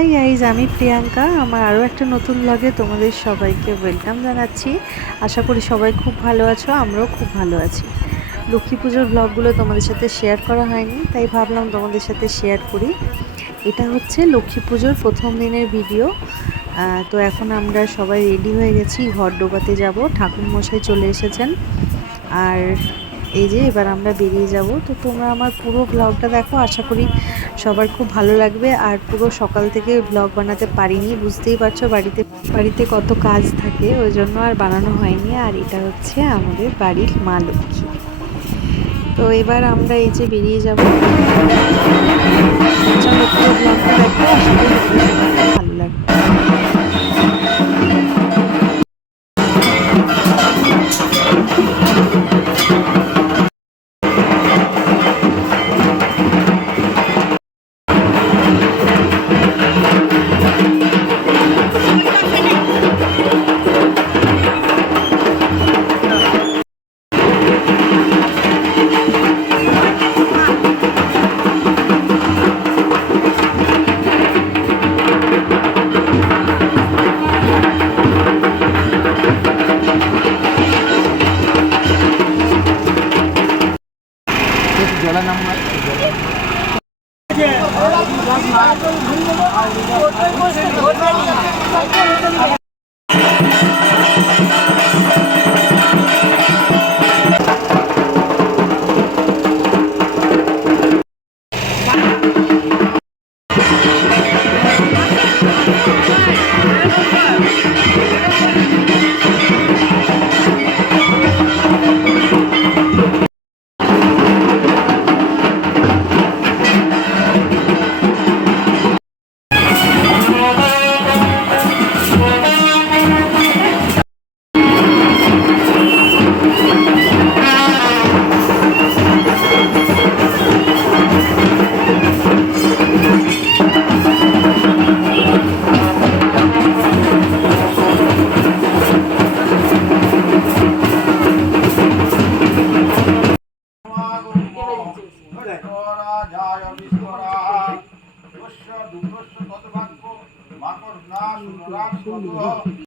Hi guys, আমি প্রিয়াঙ্কা। আমার আরও একটা নতুন ব্লগে তোমাদের সবাইকে ওয়েলকাম জানাচ্ছি। আশা করি সবাই খুব ভালো আছো, আমরাও খুব ভালো আছি। লক্ষ্মী পুজোর ব্লগগুলো তোমাদের সাথে শেয়ার করা হয়নি, তাই ভাবলাম তোমাদের সাথে শেয়ার করি। এটা হচ্ছে লক্ষ্মী পুজোর প্রথম দিনের ভিডিও। তো এখন আমরা সবাই রেডি হয়ে গেছি, ঘর ডোবাতে যাব। ঠাকুরমশাই চলে এসেছেন, আর এই যে এবার আমরা বেরিয়ে যাব। তো তোমরা আমার পুরো ব্লগটা দেখো, আশা করি সবার খুব ভালো লাগবে। আর পুরো সকাল থেকে ব্লগ বানাতে পারিনি, বুঝতেই পারছো বাড়িতে বাড়িতে কত কাজ থাকে, ওই জন্য আর বানানো হয়নি। আর এটা হচ্ছে আমাদের বাড়ির মা লক্ষ্মী। তো এবার আমরা এই যে বেরিয়ে যাব। চলো পুরো ব্লগটা দেখো, আশা করি তোমাদের সবার ভালো লাগবে। জলা নাম্বার যায় বিশ্বরায় দুঃস্য তৎভাগ্য মাকর না সুতরাং